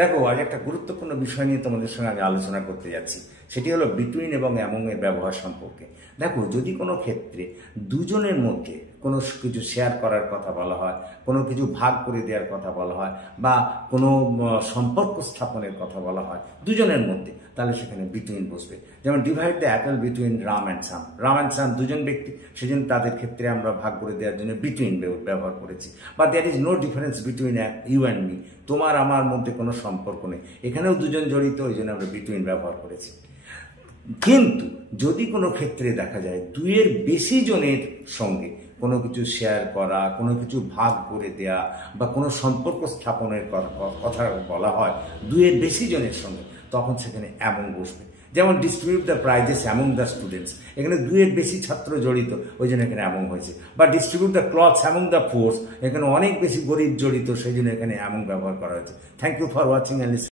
দেখো, আজ একটা গুরুত্বপূর্ণ বিষয় নিয়ে তোমাদের সঙ্গে আমি আলোচনা করতে যাচ্ছি। সেটি হলো বিটুইন এবং অ্যামং এর ব্যবহার সম্পর্কে। দেখো, যদি কোনো ক্ষেত্রে দুজনের মধ্যে কোনো কিছু শেয়ার করার কথা বলা হয়, কোনো কিছু ভাগ করে দেওয়ার কথা বলা হয়, বা কোনো সম্পর্ক স্থাপনের কথা বলা হয় দুজনের মধ্যে, তাহলে সেখানে বিটুইন বসবে। যেমন divide the apple between Ram and Shyam. Ram and Shyam দুজন ব্যক্তি, সেজন্য তাদের ক্ষেত্রে আমরা ভাগ করে দেওয়ার জন্য বিটুইন ব্যবহার করেছি। বা there is no difference between you and me. তোমার আমার মধ্যে কোনো সম্পর্ক নেই, এখানেও দুজন জড়িত, ওই জন্য আমরা বিটুইন ব্যবহার করেছি। কিন্তু যদি কোনো ক্ষেত্রে দেখা যায় দুইয়ের বেশি জনের সঙ্গে কোনো কিছু শেয়ার করা, কোনো কিছু ভাগ করে দেয়া, বা কোনো সম্পর্ক স্থাপনের কথা বলা হয় দুইয়ের বেশি জনের সঙ্গে, তখন সেখানে অ্যামং বসবে। যেমন distribute the prices among the students, এখানে দুইয়ের বেশি ছাত্র জড়িত, ওই জন্য এখানে অ্যামং হয়েছে। বা distribute the clothes among the force, এখানে অনেক বেশি গরিব জড়িত, সেই জন্য এখানে অ্যামং ব্যবহার করা হয়েছে। Thank you for watching and